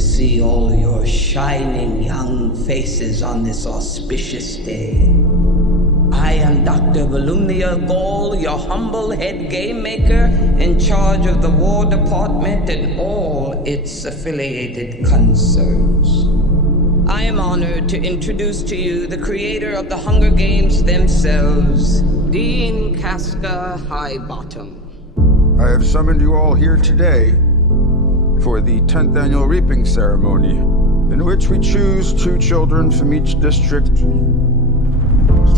to see all your shining young faces on this auspicious day. I am Dr. Volumnia Gall, your humble head game maker in charge of the War Department and all its affiliated concerns. I am honored to introduce to you the creator of the Hunger Games themselves, Dean Casca Highbottom. I have summoned you all here today for the 10th annual reaping ceremony, in which we choose 2 children from each district,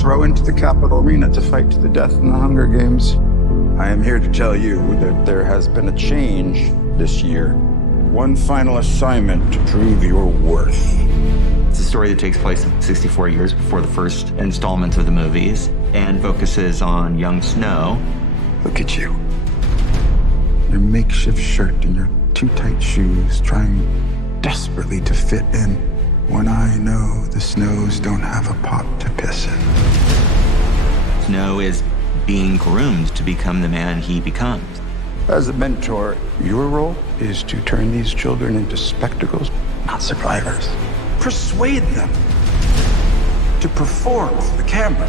throw into the capital arena to fight to the death in the Hunger Games. I am here to tell you that there has been a change this year. One final assignment to prove your worth. It's a story that takes place 64 years before the first installment of the movies and focuses on young Snow. Look at you. Your makeshift shirt and your too tight shoes, trying desperately to fit in when I know the Snows don't have a pot to piss in. Snow is being groomed to become the man he becomes. As a mentor, your role is to turn these children into spectacles, not survivors. Persuade them to perform for the camera.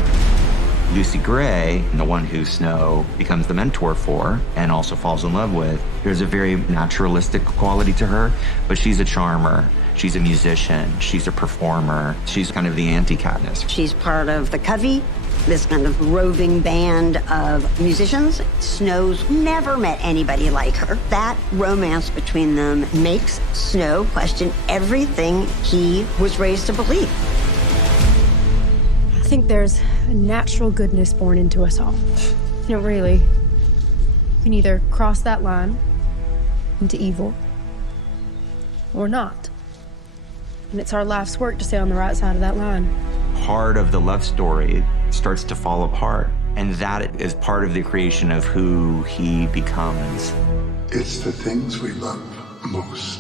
Lucy Gray, the one who Snow becomes the mentor for and also falls in love with, there's a very naturalistic quality to her, but she's a charmer. She's a musician. She's a performer. She's kind of the anti-Katniss. She's part of the Covey, this kind of roving band of musicians. Snow's never met anybody like her. That romance between them makes Snow question everything he was raised to believe. I think there's a natural goodness born into us all. You know, really, you can either cross that line into evil or not. And it's our life's work to stay on the right side of that line. Part of the love story starts to fall apart, and that is part of the creation of who he becomes. It's the things we love most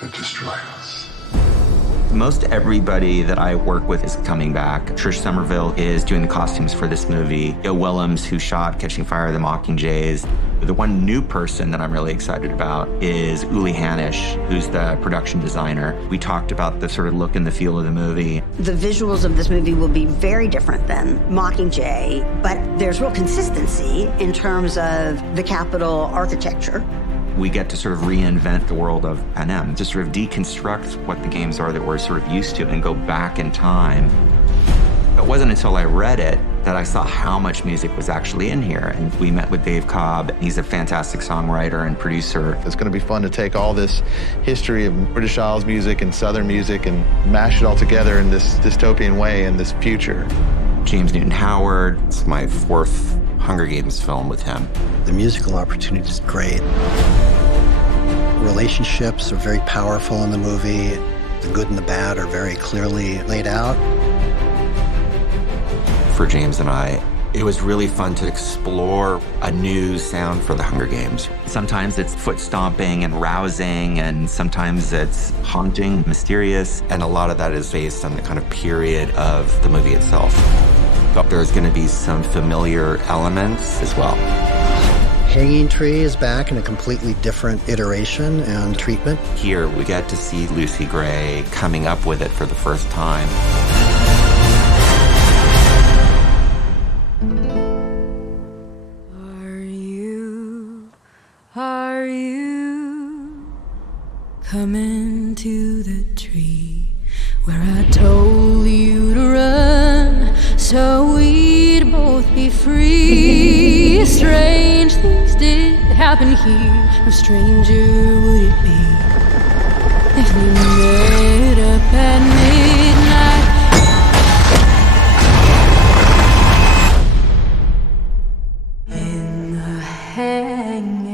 that destroy us. Most everybody that I work with is coming back. Trish Somerville is doing the costumes for this movie. Joe Willems, who shot Catching Fire of the Mockingjays. The one new person that I'm really excited about is Uli Hanisch, who's the production designer. We talked about the sort of look and the feel of the movie. The visuals of this movie will be very different than Mockingjay, but there's real consistency in terms of the Capitol architecture. We get to sort of reinvent the world of Panem, to sort of deconstruct what the games are that we're sort of used to and go back in time. It wasn't until I read it that I saw how much music was actually in here. And we met with Dave Cobb. He's a fantastic songwriter and producer. It's going to be fun to take all this history of British Isles music and Southern music and mash it all together in this dystopian way in this future. James Newton Howard. It's my 4th Hunger Games film with him. The musical opportunity is great. Relationships are very powerful in the movie. The good and the bad are very clearly laid out. For James and I, it was really fun to explore a new sound for the Hunger Games. Sometimes it's foot stomping and rousing, and sometimes it's haunting, mysterious, and a lot of that is based on the kind of period of the movie itself. But there's going to be some familiar elements as well. Hanging Tree is back in a completely different iteration and treatment. Here we get to see Lucy Gray coming up with it for the first time. Are you coming to the tree where I told you to run so we'd both be free? Strange things did happen here. No stranger would it be if we met up at midnight in the hanging